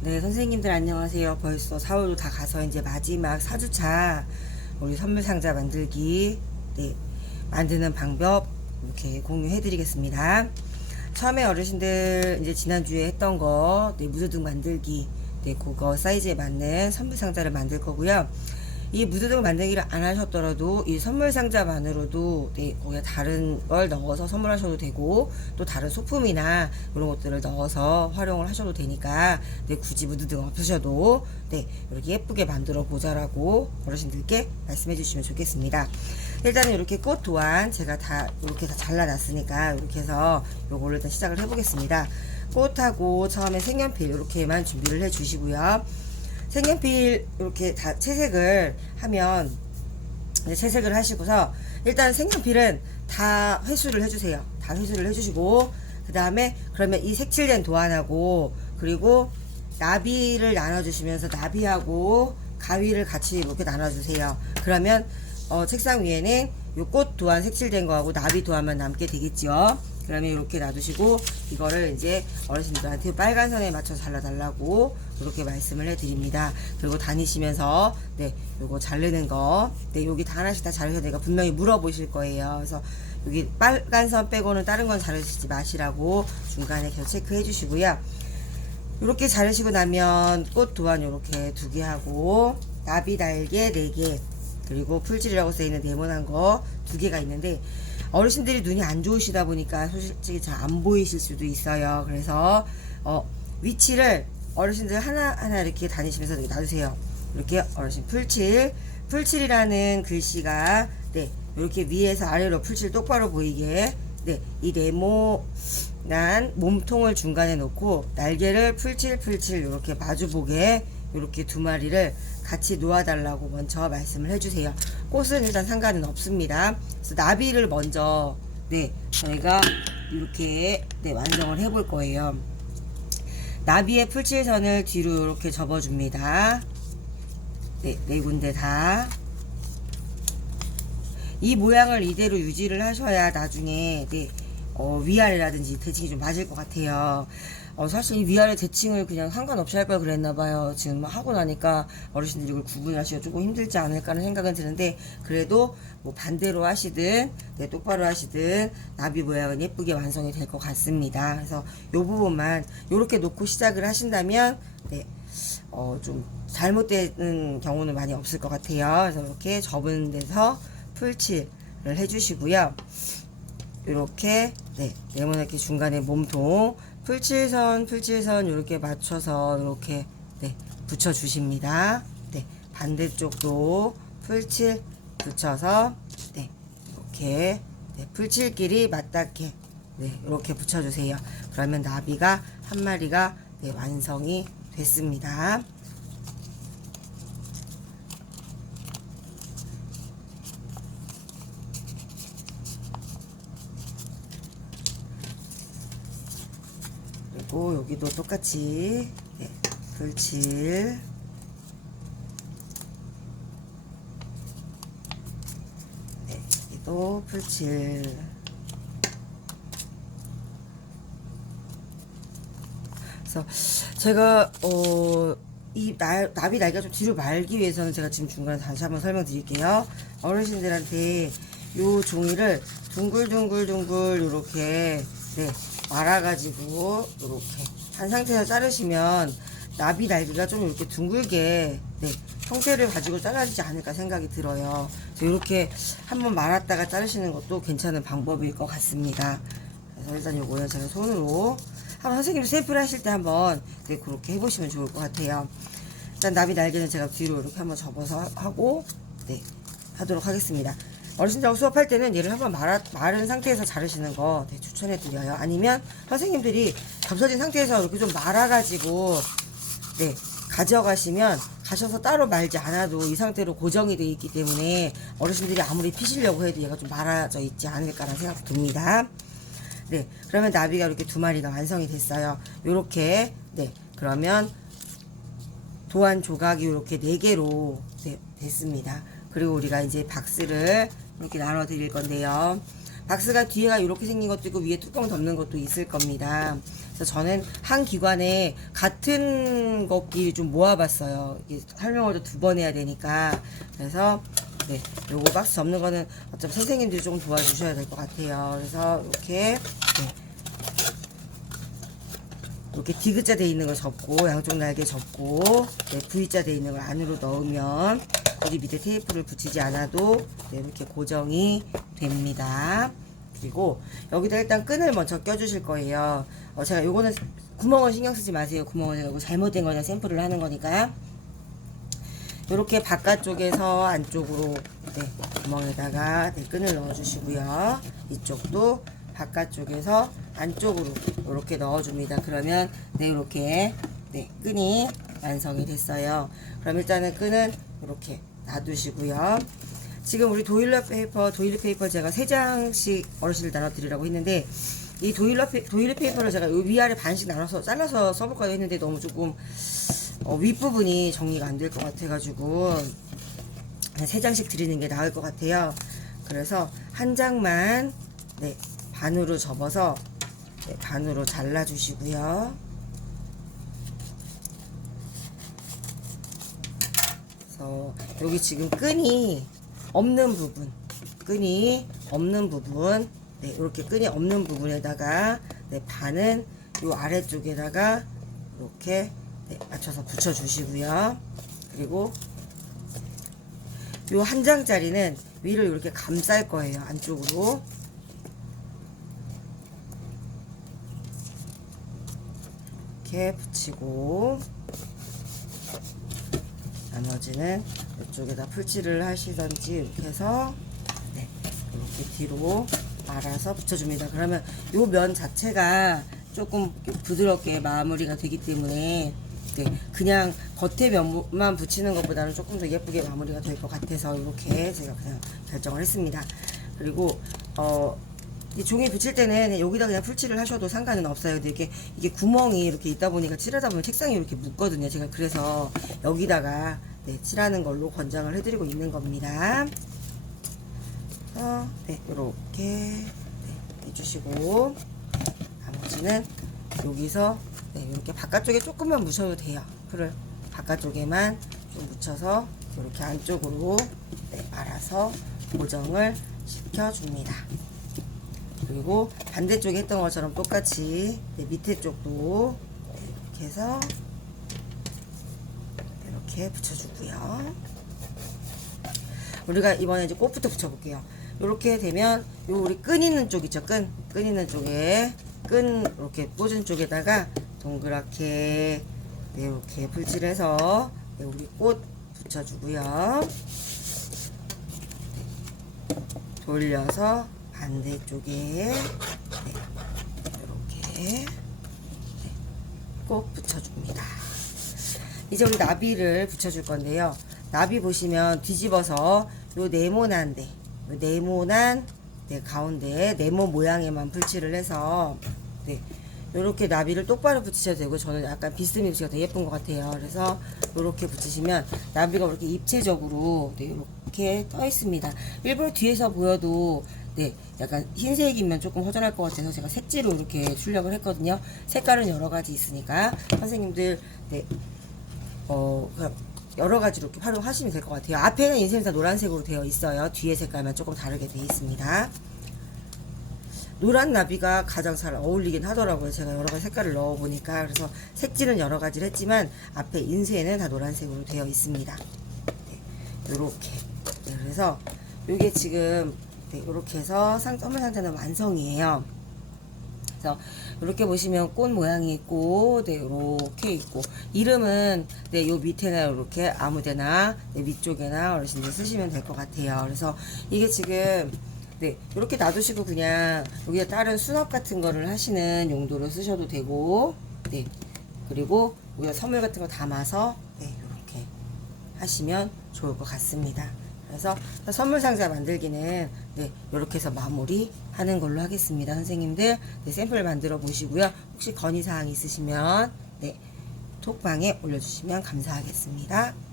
네, 선생님들 안녕하세요. 벌써 4월도 다 가서 이제 마지막 4주차 우리 선물 상자 만들기 네, 만드는 방법 이렇게 공유해 드리겠습니다. 처음에 어르신들 이제 지난주에 했던 거 네, 무드등 만들기 네, 그거 사이즈에 맞는 선물 상자를 만들 거고요. 이 무드등 만들기를 안 하셨더라도 이 선물 상자만으로도 네, 거기에 다른 걸 넣어서 선물하셔도 되고 또 다른 소품이나 이런 것들을 넣어서 활용을 하셔도 되니까 네, 굳이 무드등 없으셔도 네, 이렇게 예쁘게 만들어 보자라고 어르신들께 말씀해 주시면 좋겠습니다. 일단은 이렇게 꽃 도안 제가 다 이렇게 다 잘라놨으니까 이렇게 해서 요거를 일단 시작을 해보겠습니다. 꽃하고 처음에 색연필 이렇게만 준비를 해 주시고요. 색연필 이렇게 다 채색을 하면 채색을 하시고서 일단 색연필은 다 회수를 해주세요. 다 회수를 해주시고 그 다음에 그러면 이 색칠된 도안하고 그리고 나비를 나눠주시면서 나비하고 가위를 같이 이렇게 나눠주세요. 그러면 어, 책상 위에는 요 꽃 도안 색칠된 거하고 나비 도안만 남게 되겠죠. 그러면 이렇게 놔두시고 이거를 이제 어르신들한테 빨간 선에 맞춰 잘라달라고 이렇게 말씀을 해드립니다. 그리고 다니시면서 네 요거 자르는 거, 네 여기 다 하나씩 다 자르셔도 내가 분명히 물어보실 거예요. 그래서 여기 빨간 선 빼고는 다른 건 자르시지 마시라고 중간에 계속 체크해 주시고요. 이렇게 자르시고 나면 꽃 도안 이렇게 두 개 하고 나비 날개 네 개 그리고 풀질이라고 써있는 네모난 거 두 개가 있는데 어르신들이 눈이 안 좋으시다 보니까 솔직히 잘 안 보이실 수도 있어요. 그래서 어, 위치를 어르신들 하나 하나 이렇게 다니시면서 이렇게 놔두세요. 이렇게 어르신 풀칠 풀칠이라는 글씨가 네 이렇게 위에서 아래로 풀칠 똑바로 보이게 네 이 네모난 몸통을 중간에 놓고 날개를 풀칠 풀칠 이렇게 마주보게 이렇게 두 마리를 같이 놓아달라고 먼저 말씀을 해주세요. 꽃은 일단 상관은 없습니다. 그래서 나비를 먼저 네 저희가 이렇게 네 완성을 해볼 거예요. 나비의 풀칠선을 뒤로 이렇게 접어줍니다. 네, 네 군데 다. 이 모양을 이대로 유지를 하셔야 나중에 네, 어, 위아래라든지 대칭이 좀 맞을 것 같아요. 어, 사실 이 위아래 대칭을 그냥 상관없이 할 걸 그랬나 봐요. 지금 하고 나니까 어르신들이 이걸 구분하시기가 조금 힘들지 않을까 하는 생각은 드는데 그래도 뭐 반대로 하시든 네, 똑바로 하시든 나비 모양은 예쁘게 완성이 될 것 같습니다. 그래서 요 부분만 이렇게 놓고 시작을 하신다면 네, 어, 좀 잘못되는 경우는 많이 없을 것 같아요. 그래서 이렇게 접은 데서 풀칠을 해주시고요. 이렇게 네 네모나게 중간에 몸통 풀칠선 풀칠선 이렇게 맞춰서 이렇게 네 붙여 주십니다. 네 반대쪽도 풀칠 붙여서 네 이렇게 네, 풀칠끼리 맞닿게 네 이렇게 붙여 주세요. 그러면 나비가 한 마리가 네, 완성이 됐습니다. 그리고 여기도 똑같이 네, 불칠 네, 여기도 불칠 그래서 제가 어, 이 날, 나비 날개가 좀 뒤로 말기 위해서는 제가 지금 중간에 다시 한번 설명드릴게요. 어르신들한테 요 종이를 둥글둥글둥글 요렇게 네, 말아가지고 요렇게 한 상태에서 자르시면 나비 날개가 좀 이렇게 둥글게 네, 형태를 가지고 잘라지지 않을까 생각이 들어요. 이렇게 한번 말았다가 자르시는 것도 괜찮은 방법일 것 같습니다. 그래서 일단 요거는 제가 손으로 한번 선생님도 샘플 하실 때 한번 네, 그렇게 해보시면 좋을 것 같아요. 일단 나비 날개는 제가 뒤로 이렇게 한번 접어서 하- 하고 네 하도록 하겠습니다. 어르신들하고 수업할 때는 얘를 한번 말아, 마른 상태에서 자르시는 거 네, 추천해 드려요. 아니면 선생님들이 접서진 상태에서 이렇게 좀 말아가지고 네 가져가시면 가셔서 따로 말지 않아도 이 상태로 고정이 되어 있기 때문에 어르신들이 아무리 피시려고 해도 얘가 좀 말아져 있지 않을까라는 생각이 듭니다. 네, 그러면 나비가 이렇게 두 마리가 완성이 됐어요. 요렇게, 네, 그러면 도안 조각이 이렇게 네 개로 네, 됐습니다. 그리고 우리가 이제 박스를 이렇게 나눠 드릴 건데요. 박스가 뒤에가 이렇게 생긴 것도 있고 위에 뚜껑 덮는 것도 있을 겁니다. 그래서 저는 한 기관에 같은 것끼리 좀 모아봤어요. 설명을 두번 해야 되니까. 그래서 네, 요거 박스 접는 거는 어차피 선생님들이 조금 도와주셔야 될 것 같아요. 그래서 이렇게 네. 이렇게 D자 돼 있는 걸 접고 양쪽 날개 접고 네, V자 돼 있는 걸 안으로 넣으면 굳이 밑에 테이프를 붙이지 않아도 네, 이렇게 고정이 됩니다. 그리고 여기다 일단 끈을 먼저 껴주실 거예요. 어, 제가 요거는 구멍은 신경 쓰지 마세요. 구멍은 잘못된 거냐 샘플을 하는 거니까. 이렇게 바깥쪽에서 안쪽으로 네, 구멍에다가 네, 끈을 넣어주시고요. 이쪽도 바깥쪽에서 안쪽으로 이렇게 넣어줍니다. 그러면 네 이렇게 네, 끈이 완성이 됐어요. 그럼 일단은 끈은 이렇게 놔두시고요. 지금 우리 도일러 페이퍼, 도일리 페이퍼 제가 세 장씩 어르신들 나눠드리라고 했는데 이 도일러 페, 도일리 페이퍼를 제가 요 위아래 반씩 나눠서 잘라서 써볼까 했는데 너무 조금 어, 윗부분이 정리가 안 될 것 같아가지고 세 장씩 드리는 게 나을 것 같아요. 그래서 한 장만 네, 반으로 접어서 네, 반으로 잘라주시고요. 그래서 여기 지금 끈이 없는 부분, 끈이 없는 부분, 네, 이렇게 끈이 없는 부분에다가 네, 반은 요 아래쪽에다가 이렇게 네, 맞춰서 붙여 주시고요. 그리고 요한 장짜리는 위를 이렇게 감쌀 거예요. 안쪽으로. 이렇게 붙이고 나머지는 이쪽에다 풀칠을 하시던지 이렇게 해서 네, 이렇게 뒤로 말아서 붙여줍니다. 그러면 요면 자체가 조금 부드럽게 마무리가 되기 때문에 네, 그냥 겉에 면만 붙이는 것보다는 조금 더 예쁘게 마무리가 될 것 같아서 이렇게 제가 그냥 결정을 했습니다. 그리고 어, 이 종이 붙일 때는 여기다 그냥 풀칠을 하셔도 상관은 없어요. 근데 이게 이게 구멍이 이렇게 있다 보니까 칠하다 보면 책상이 이렇게 묻거든요. 제가 그래서 여기다가 네, 칠하는 걸로 권장을 해드리고 있는 겁니다. 어, 네, 이렇게 네, 해주시고 나머지는 여기서 네, 이렇게 바깥쪽에 조금만 묻혀도 돼요. 풀을 바깥쪽에만 좀 묻혀서 이렇게 안쪽으로 네, 말아서 고정을 시켜줍니다. 그리고 반대쪽에 했던 것처럼 똑같이 네, 밑에 쪽도 네, 이렇게 해서 이렇게 붙여주고요. 우리가 이번에 이제 꽃부터 붙여볼게요. 이렇게 되면 요 우리 끈 있는 쪽 있죠? 끈, 끈 있는 쪽에 끈 이렇게 꽂은 쪽에다가 동그랗게 네, 이렇게 풀칠해서 네, 우리 꽃 붙여주고요. 돌려서 반대쪽에 네, 이렇게 네, 꼭 붙여줍니다. 이제 우리 나비를 붙여줄 건데요. 나비 보시면 뒤집어서 요 네모난 데, 요 네모난 네, 가운데 네모 모양에만 풀칠을 해서 네, 요렇게 나비를 똑바로 붙이셔도 되고 저는 약간 비스듬히 붙이가 더 예쁜 것 같아요. 그래서 요렇게 붙이시면 나비가 이렇게 입체적으로 네, 이렇게 떠 있습니다. 일부러 뒤에서 보여도 네, 약간 흰색이면 조금 허전할 것 같아서 제가 색지로 이렇게 출력을 했거든요. 색깔은 여러 가지 있으니까 선생님들 네, 어, 그냥 여러 가지로 이렇게 활용하시면 될 것 같아요. 앞에는 인쇄는 다 노란색으로 되어 있어요. 뒤에 색깔만 조금 다르게 되어 있습니다. 노란 나비가 가장 잘 어울리긴 하더라고요. 제가 여러 가지 색깔을 넣어 보니까 그래서 색지는 여러 가지를 했지만 앞에 인쇄는 다 노란색으로 되어 있습니다. 네, 요렇게 네, 그래서 요게 지금 네, 요렇게 해서 상, 선물 상자는 완성이에요. 그래서 이렇게 보시면 꽃 모양이 있고, 네, 이렇게 있고 이름은 네, 요 밑에나 이렇게 아무데나 네, 위쪽에나 어르신들 쓰시면 될 것 같아요. 그래서 이게 지금 네, 이렇게 놔두시고 그냥 여기에 다른 수납 같은 거를 하시는 용도로 쓰셔도 되고, 네, 그리고 여기다 선물 같은 거 담아서 네, 이렇게 하시면 좋을 것 같습니다. 그래서 선물 상자 만들기는 네, 이렇게 해서 마무리 하는 걸로 하겠습니다. 선생님들 네, 샘플 만들어 보시고요. 혹시 건의 사항 있으시면 네, 톡방에 올려주시면 감사하겠습니다.